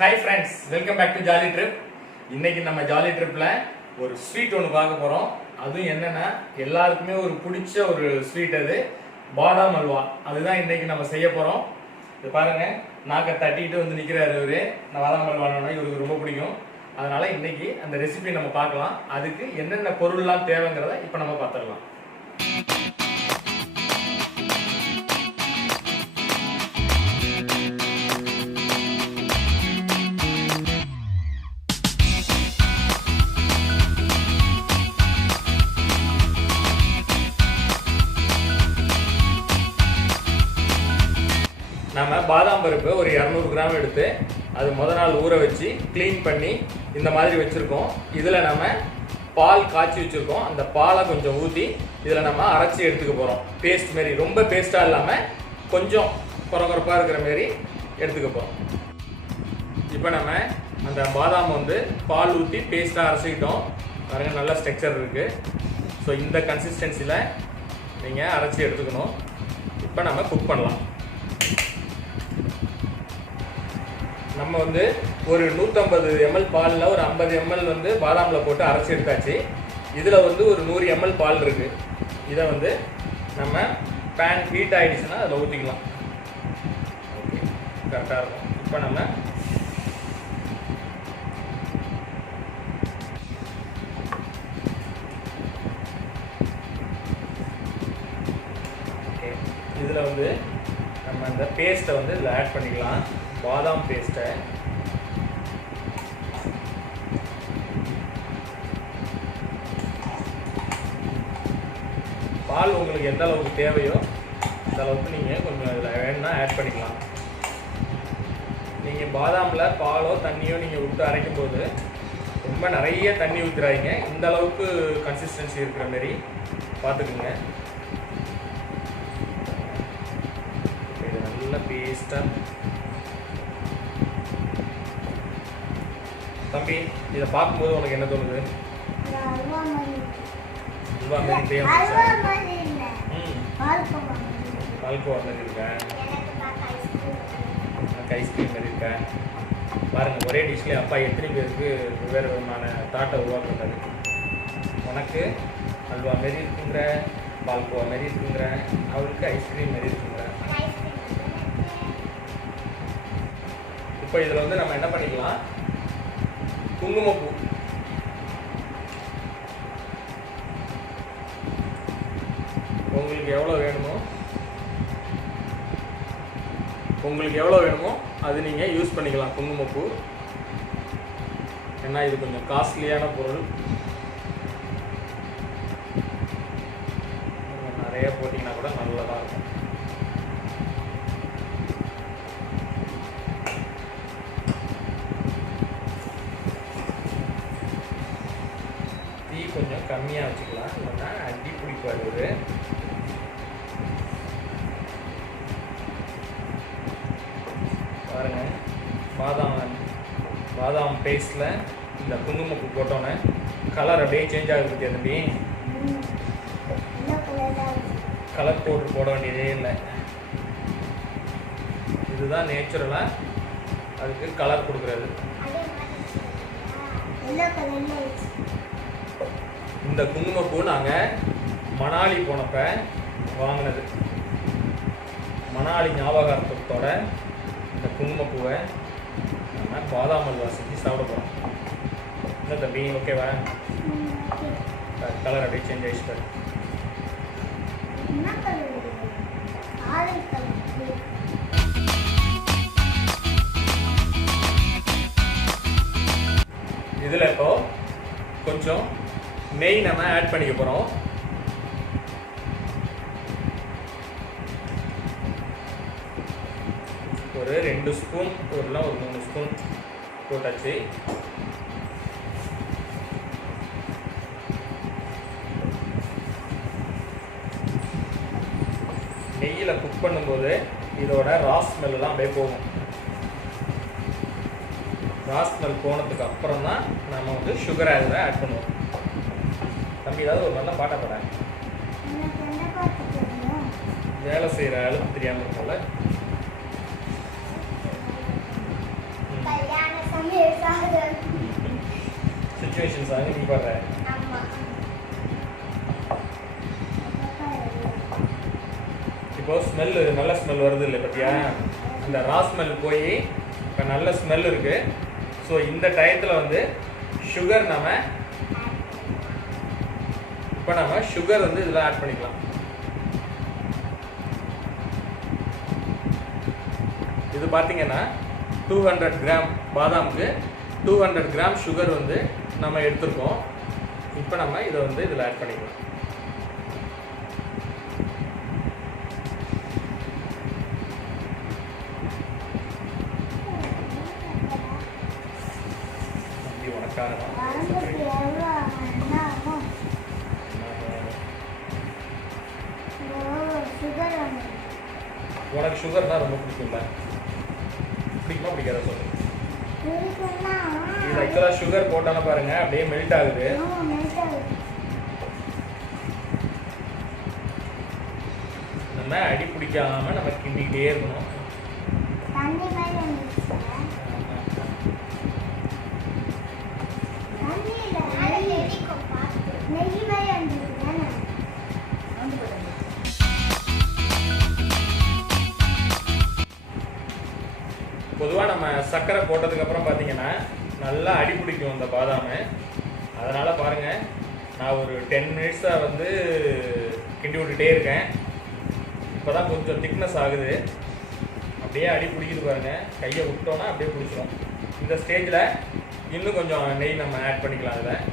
Hi friends, welcome back to Jolly Trip. இன்னைக்கு நம்ம jolly ட்ரிப்ல ஒரு ஸ்வீட் ஒன்று பார்க்க போறோம். அதுவும் என்னன்னா எல்லாருக்குமே ஒரு பிடிச்ச ஒரு ஸ்வீட், அது பாதாம் அல்வா. அதுதான் இன்னைக்கு நம்ம செய்ய போறோம். இது பாருங்க, நாக்க தட்டிட்டு வந்து நிக்கிறாரு இவரு. நான் பாதாம் அல்வானா இவருக்கு ரொம்ப பிடிக்கும். அதனால இன்னைக்கு அந்த ரெசிபி நம்ம பார்க்கலாம். அதுக்கு என்னென்ன பொருள்லாம் தேவைங்கிறத இப்போ நம்ம பார்த்துடலாம். நம்ம பாதாம் பருப்பு ஒரு 200 கிராம் எடுத்து அது முதல் நாள் ஊற வச்சு க்ளீன் பண்ணி இந்த மாதிரி வச்சுருக்கோம். இதில் நம்ம பால் காய்ச்சி வச்சுருக்கோம். அந்த பாலை கொஞ்சம் ஊற்றி இதில் நம்ம அரைச்சி எடுத்துக்க போகிறோம். பேஸ்ட் மாரி, ரொம்ப பேஸ்ட்டாக இல்லாமல் கொஞ்சம் குறகுறப்பாக இருக்கிற மாரி எடுத்துக்க போகிறோம். இப்போ நம்ம அந்த பாதாம் வந்து பால் ஊற்றி பேஸ்ட்டாக அரைச்சிக்கிட்டோம். பாருங்க, நல்ல ஸ்ட்ரக்சர் இருக்குது. ஸோ இந்த கன்சிஸ்டன்சியில் நீங்கள் அரைச்சி எடுத்துக்கணும். இப்போ நம்ம குக் பண்ணலாம். நம்ம வந்து ஒரு 150 ml பாலில் ஒரு 50 ml வந்து பாதாமில் போட்டு அரைச்சி எடுத்தாச்சு. இதில் வந்து ஒரு 100 ml பால் இருக்குது. இதை வந்து நம்ம பேன் ஹீட் ஆகிடுச்சுன்னா அதில் ஊற்றிக்கலாம். ஓகே, கரெக்டாக இருக்கும். இப்போ நம்ம ஓகே இதில் வந்து நம்ம இந்த பேஸ்ட்டை வந்து இதில் ஆட் பண்ணிக்கலாம். பாதாம் பேஸ்ட்டை பால் உங்களுக்கு எந்த அளவுக்கு தேவையோ அந்த அளவுக்கு நீங்கள் கொஞ்சம் இதில் வேணும்னா ஆட் பண்ணிக்கலாம். நீங்கள் பாதாமில் பாலோ தண்ணியோ நீங்கள் விட்டு அரைக்கும் போது ரொம்ப நிறைய தண்ணி ஊற்றுறாங்க. இந்த அளவுக்கு கன்சிஸ்டன்சி இருக்கிற மாரி பார்த்துக்குங்க. இது நல்ல பேஸ்ட்டாக. தம்பி, இதை பார்க்கும்போது உனக்கு என்ன தோணுது? அல்வா மாதிரி பால்கோவா மாதிரி இருக்கா? எனக்கு ஐஸ்கிரீம் மாதிரி இருக்கா? பாருங்கள், ஒரே டிஷ்லேயே அப்பா எத்தனை பேருக்கு வெவ்வேறு விதமான தாட்டை உருவாக்குறாரு. உனக்கு அல்வா மாரி இருக்குங்கிற, பால்கோவா மாரி இருக்குங்கிற, அவருக்கு ஐஸ்கிரீம் மாரி இருக்குங்கிற. இப்போ இதில் வந்து நம்ம என்ன பண்ணிக்கலாம், குங்குமப்பூ உங்களுக்கு எவ்வளோ வேணுமோ அது நீங்கள் யூஸ் பண்ணிக்கலாம். குங்குமப்பூ ஏன்னா இது கொஞ்சம் காஸ்ட்லியான பொருள். நிறைய போட்டிங்கன்னா கூட நல்லதாக இருக்கும். கொஞ்சம் கம்மியாக வச்சுக்கலாம், இல்லைன்னா அடி பிடிப்பாரு ஒரு. பாருங்க, பாதாம் பேஸ்டில் இந்த குங்குமப்பூ போட்டோன்னே கலர் அப்படியே சேஞ்ச் ஆகுது பற்றியா தம்பி? கலர் பவுடர் போட வேண்டியதே இல்லை. இதுதான் நேச்சுரலாக அதுக்கு கலர் கொடுக்குறது. இந்த குங்குமப்பூ நாங்கள் மணாலி போனப்ப வாங்கினது. மணாலி ஞாபகார்த்தத்தோட இந்த குங்குமப்பூவை நம்ம பாதாம் அல்வா செஞ்சு சாப்பிட போகிறோம். என்ன தம்பி, ஓகேவா? கலர் அப்படியே சேஞ்ச் ஆகிடுச்சு. இதில் இப்போ கொஞ்சம் நெய் நம்ம ஆட் பண்ணிக்க போகிறோம். ஒரு 2 ஸ்பூன், ஒரு 3 ஸ்பூன் போட்டாச்சு. நெய்யில் குக் பண்ணும்போது இதோட ராஸ் ஸ்மெல்லாம் அப்படியே போகும். ராஸ் ஸ்மெல் போனதுக்கு அப்புறம் தான் நம்ம வந்து சுகரை அதில் ஆட் பண்ணுவோம். தம்பி, ஏதாவது ஒரு நல்ல பாட்டை போட. வேலை செய்கிற அளவுக்கு தெரியாமல் இருக்கும்ல. கல்யாண சுச்சுவேஷன்ஸ் ஆகும் நீ பாடுற. இப்போ ஸ்மெல் நல்ல ஸ்மெல் வருது இல்லை பார்த்தியா? அந்த ரா ஸ்மெல் போய் இப்போ நல்ல ஸ்மெல் இருக்கு. ஸோ இந்த டயத்தில் வந்து சுகர் நம்ம சுகர் வந்து இதில் ஆட் பண்ணிக்கலாம். இது பார்த்தீங்கன்னா 200 கிராம் பாதாமுக்கு 200 கிராம் சுகர் வந்து நம்ம எடுத்துருக்கோம். இப்போ நம்ம இதை வந்து இதில் ஆட் பண்ணிக்கலாம். உனக்கு சுகர்னா ரொம்ப பிடிக்கும்ல? பிடிக்குமா பிடிக்காத சொல்லு. இது ஆக்சுவலாக சுகர் போட்டாலும் பாருங்க அப்படியே மெல்ட் ஆகுது. நம்ம அடி பிடிக்காம நம்ம கிண்டிக்கிட்டே இருக்கணும். பொதுவாக நம்ம சர்க்கரை போட்டதுக்கப்புறம் பார்த்தீங்கன்னா நல்லா அடி பிடிக்கும் இந்த பாதாம். அதனால் பாருங்கள், நான் ஒரு 10 மினிட்ஸாக வந்து கிண்டி விட்டுட்டே இருக்கேன். இப்போ தான் கொஞ்சம் திக்னஸ் ஆகுது. அப்படியே அடி பிடிக்குது பாருங்கள். கையை விட்டோன்னா அப்படியே பிடிச்சிடும். இந்த ஸ்டேஜில் இன்னும் கொஞ்சம் நெய் நம்ம ஆட் பண்ணிக்கலாம். அதில்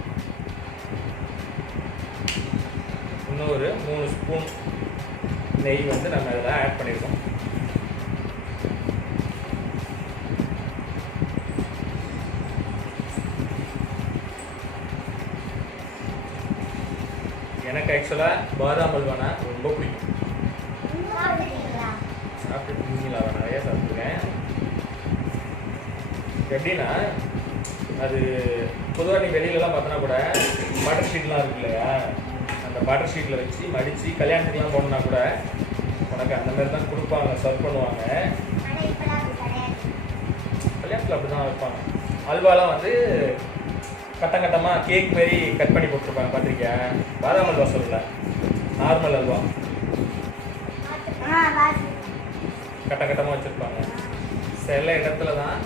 இன்னும் ஒரு 3 ஸ்பூன் நெய் வந்து நம்ம அதில் ஆட் பண்ணியிருக்கோம். எனக்கு ஆக்சுவலாக பாதாம் அல்வானா ரொம்ப பிடிக்கும். சாப்பிட்டுருக்கீங்களா? நிறையா சாப்பிட்ருக்கேன். எப்படின்னா அது பொதுவாக நீ வெளியிலலாம் பார்த்தோன்னா கூட பட்டர் ஷீட்லாம் இருக்கு இல்லையா? அந்த பட்டர் ஷீட்டில் வச்சு மடித்து கல்யாணத்துக்குலாம் போனோன்னா கூட உனக்கு அந்த மாதிரி தான் கொடுப்பாங்க, சர்வ் பண்ணுவாங்க. கல்யாணத்தில் அப்படி தான் வைப்பாங்க. அல்வாலாம் வந்து கட்டம் கட்டமாக கேக் மாரி கட் பண்ணி போட்டுருப்பாங்க. பார்த்துருக்கியா? பாதாம் அல்வா சொல்லல, நார்மல் அல்வா கட்டம் கட்டமாக வச்சுருப்பாங்க. சில இடத்துல தான்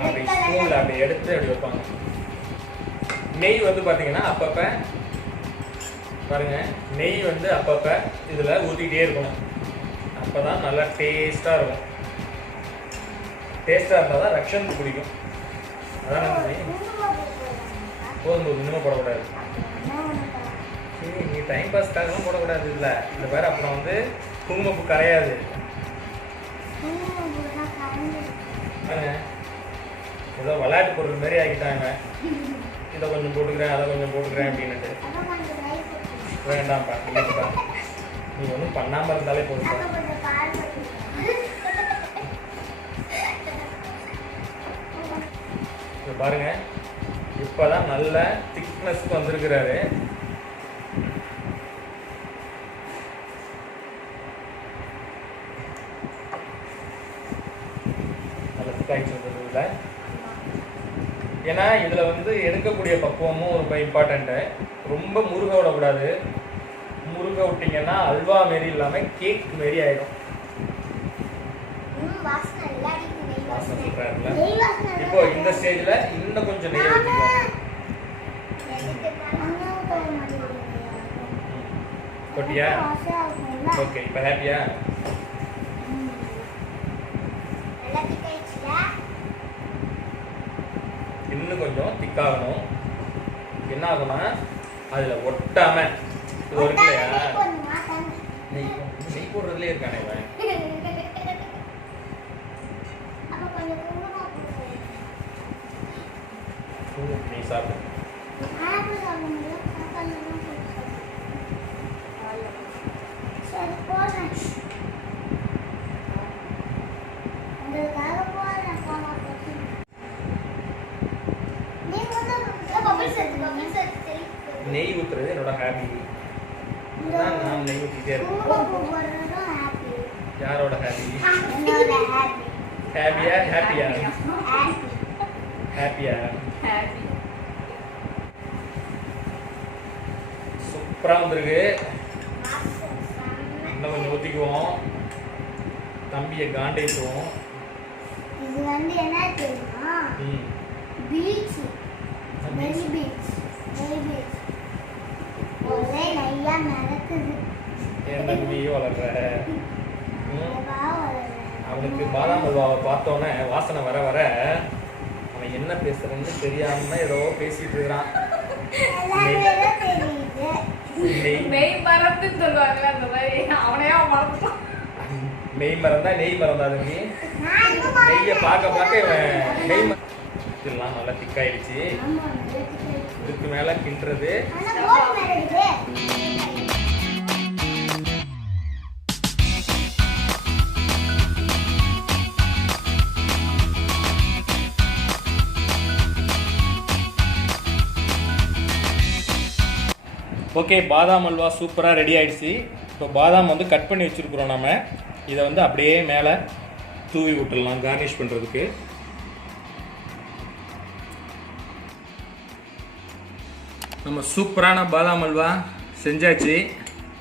அப்படி ஸ்பூனில் அப்படி எடுத்து அப்படி வைப்பாங்க. நெய் வந்து பார்த்தீங்கன்னா அப்பப்போ பாருங்க, நெய் வந்து அப்பப்போ இதில் ஊற்றிக்கிட்டே இருக்கணும். அப்போ தான் நல்லா டேஸ்ட்டாக இருக்கும். டேஸ்ட்டாக இருந்தால் தான் ரக்ஷனுக்கு பிடிக்கும். அதான் போதும்போது இன்னும் போடக்கூடாது. சரி, நீ டைம் பாஸ்க்காகவும் போடக்கூடாது. இல்லை இந்த பேர் அப்புறம் வந்து குங்குமப்பூ கரையாது. ஏதோ விளையாட்டு பொருள் மாரி ஆகிட்டாங்க. இதை கொஞ்சம் போட்டுக்கிறேன், அதை கொஞ்சம் போட்டுக்கிறேன் அப்படின்னுட்டு. வேண்டாம்ப்பா, நீ ஒன்றும் பண்ணாமல் இருந்தாலே போதும். பாருங்க, இப்போதான் நல்ல திக்னஸ்க்கு வந்திருக்கிறாரு. நல்ல திக்காயிடுச்சு வந்ததுல. ஏன்னா இதில் வந்து எடுக்கக்கூடிய பக்குவமும் ரொம்ப இம்பார்ட்டண்ட்டு. ரொம்ப முருக விடக்கூடாது. முருக விட்டிங்கன்னா அல்வா மாரி இல்லாமல் கேக் மாரி ஆகிடும். இப்போ இந்த ஸ்டேஜ்ல இன்னும் கொஞ்சம் நெய் ஊற்றிக்கலாம். கொட்டியா? ஓகே, இப்போ ஹாப்பியா? இன்னும் கொஞ்சம் திக்காகணும். என்ன ஆகும்னா அதில் ஒட்டாம இது ஒரு இல்லையா? நெய் போடுறதுலேயே இருக்கானே இவன். நீ சாப்பிடு. நெய் ஊத்துறது என்னோட ஹாபி. நான் நெய் ஊற்றிட்டே இருக்கேன். யாரோட ஹாபி? ஹாப்பியா? ஹாப்பியா? ஹாப்பியா? சூப்பரா வந்திருக்கு. இன்னும் கொஞ்சம் ஊத்திக்குவோம். தம்பியை காண்டேத்துவோம். இது வந்து என்ன தெரியுமா? பீச். Very beach. ஒரே நையா நடக்குது. ஏன் தம்பி வளர்ற? அவனுக்கு பாதாம் அல்வாவை பார்த்தோன்னே வாசனை வர வர அவன் என்ன பேசுறன்னு தெரியாம ஏதோ பேசிட்டு இருக்கிறான். மெய் மறந்துன்னு சொல்லுவாங்கல்ல அந்த மாதிரி அவனையா மறந்துட்டான். மெய் மறந்தா நெய் மறந்தா தம்பி. நெய்யை பார்க்க இவன் நெய் இதெல்லாம் நல்லா திக்காயிடுச்சு. இதுக்கு மேல கிண்டுறது. ஓகே, பாதாம் அல்வா சூப்பராக ரெடி ஆயிடுச்சு. இப்போ பாதாம் வந்து கட் பண்ணி வச்சுருக்குறோம். நம்ம இதை வந்து அப்படியே மேலே தூவி விட்டுடலாம் கார்னிஷ் பண்ணுறதுக்கு. நம்ம சூப்பரான பாதாம் அல்வா செஞ்சாச்சு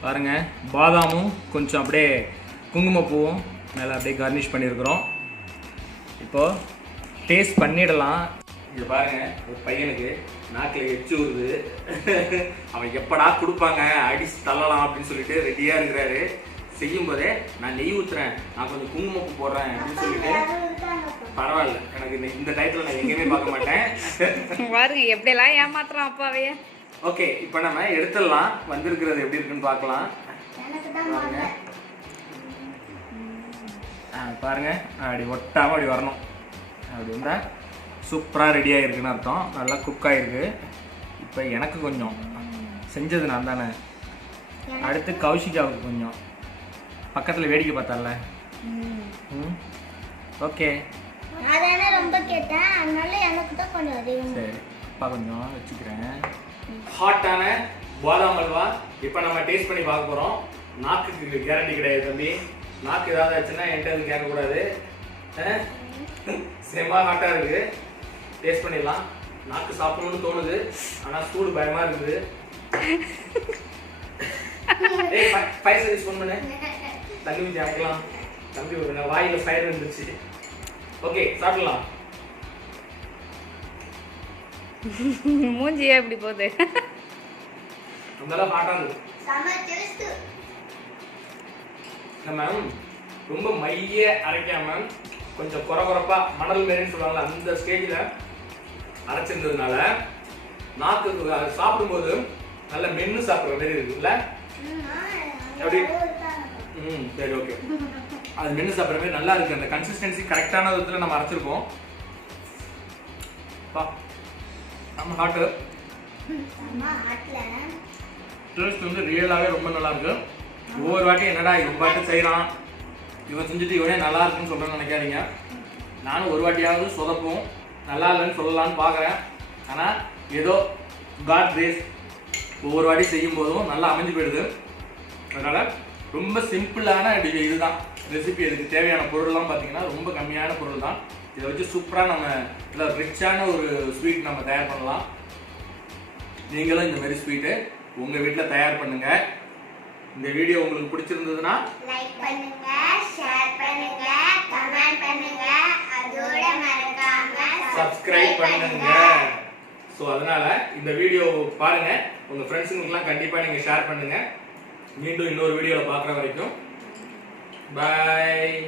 பாருங்கள். பாதாமும் கொஞ்சம் அப்படியே குங்குமப்பூவும் மேலே அப்படியே கார்னிஷ் பண்ணியிருக்கிறோம். இப்போது டேஸ்ட் பண்ணிடலாம். இது பாருங்க, ஒரு பையனுக்கு நாக்கில் எச்சு வருது. அவன் எப்படா கொடுப்பாங்க அடிச்சு தள்ளலாம் அப்படின்னு சொல்லிட்டு ரெடியாக இருக்கிறாரு. செய்யும் போதே நான் நெய் ஊற்றுறேன், நான் கொஞ்சம் குங்குமப்பூ போடுறேன் அப்படின்னு சொல்லிட்டு. பரவாயில்ல, எனக்கு இந்த டயத்தில் நான் எங்கேயுமே பார்க்க மாட்டேன். பாருங்க எப்படியெல்லாம் ஏமாத்துறான் அப்பாவையே. ஓகே, இப்போ நம்ம எடுத்துடலாம். வந்திருக்கிறது எப்படி இருக்குன்னு பார்க்கலாம். பாருங்க, அப்படி ஒட்டாமல் அப்படி வரணும். அப்படி வந்தால் சூப்பராக ரெடி ஆகிருக்குன்னு அர்த்தம். நல்லா குக் ஆகிருக்கு. இப்போ எனக்கு கொஞ்சம் செஞ்சது நான் தானே. அடுத்து கௌஷிகாவுக்கு கொஞ்சம் பக்கத்தில் வேடிக்கை பார்த்தால. ஓகே, ரொம்ப கேட்டேன், அதனால எனக்கு தான் கொஞ்சம் அதிகம். சரி, அப்பா கொஞ்சம் வச்சுக்கிறேன். ஹாட்டான பாதாம் அல்வா இப்போ நம்ம டேஸ்ட் பண்ணி பார்க்க போகிறோம். நாக்குக்கு கேரண்டி கிடையாது தம்பி. நாக்கு ஏதாவது ஆச்சுன்னா என்கிட்ட எதுவும் கேட்கக்கூடாது. செம்ம ஹாட்டாக இருக்குது. டேஸ்ட் பண்ணிடலாம். நாக்கு சாப்பிடணும்னு தோணுது, ஆனால் சூடு பயமாக இருக்குது. ஃபயர் சர்வீஸ் ஃபோன் பண்ணு. தண்ணி ஊற்றி அரைக்கலாம். தம்பி ஒரு வாயில் ஃபயர் இருந்துச்சு. ஓகே, சாப்பிடலாம். மூஞ்சியே எப்படி போகுது? அதெல்லாம் ஹாட்டாக இருக்குது. நம்ம ரொம்ப மைய அரைக்காம கொஞ்சம் குறகுறப்பா மணல் மாரின்னு சொல்லுவாங்கல்ல, அந்த ஸ்டேஜில் அரைச்சிருந்ததுனால நாக்கு சாப்பிடும்போது நல்ல மென்று சாப்பிட்ற மாதிரி இருக்குல்ல. எப்படி? சரி, ஓகே. அது மென்று சாப்பிட்ற மாதிரி நல்லா இருக்கு. அந்த கன்சிஸ்டன்சி கரெக்டான விதத்தில் நம்ம அரைச்சிருக்கோம். நம்ம ஹாட்டு டேஸ்ட் வந்து ரியலாகவே ரொம்ப நல்லா இருக்கு. ஒவ்வொரு வாட்டியும் என்னடா இவன் பாட்டு செய்கிறான், இவன் செஞ்சுட்டு இவனே நல்லா இருக்குன்னு சொல்கிறேன்னு நினைக்காதீங்க. நானும் ஒரு வாட்டியாவது சொதப்பும் நல்லா இல்லைன்னு சொல்லலான்னு பார்க்குறேன். ஆனால் ஏதோ காட் கிரேஸ் ஒவ்வொரு வாட்டி செய்யும் போதும் நல்லா அமைஞ்சு போயிடுது. அதனால் ரொம்ப சிம்பிளான இதுதான் ரெசிபி. இதுக்கு தேவையான பொருள்லாம் பார்த்தீங்கன்னா ரொம்ப கம்மியான பொருள் தான். இதை வச்சு சூப்பராக நம்ம இல்லை ரிச்சான ஒரு ஸ்வீட் நம்ம தயார் பண்ணலாம். நீங்களும் இந்த மாதிரி ஸ்வீட்டு உங்கள் வீட்டில் தயார் பண்ணுங்கள். இந்த வீடியோ உங்களுக்கு பிடிச்சிருந்ததுன்னா லைக் பண்ணுங்க, ஷேர் பண்ணுங்க, கமெண்ட் பண்ணுங்க, அதோட மறக்காம சப்ஸ்கிரைப் பண்ணுங்க. ஸோ அதனால இந்த வீடியோ பாருங்க, உங்க ஃப்ரெண்ட்ஸுங்களுக்குலாம் கண்டிப்பா நீங்க ஷேர் பண்ணுங்க. மீண்டும் இன்னொரு வீடியோவில் பார்க்குற வரைக்கும் பாய்.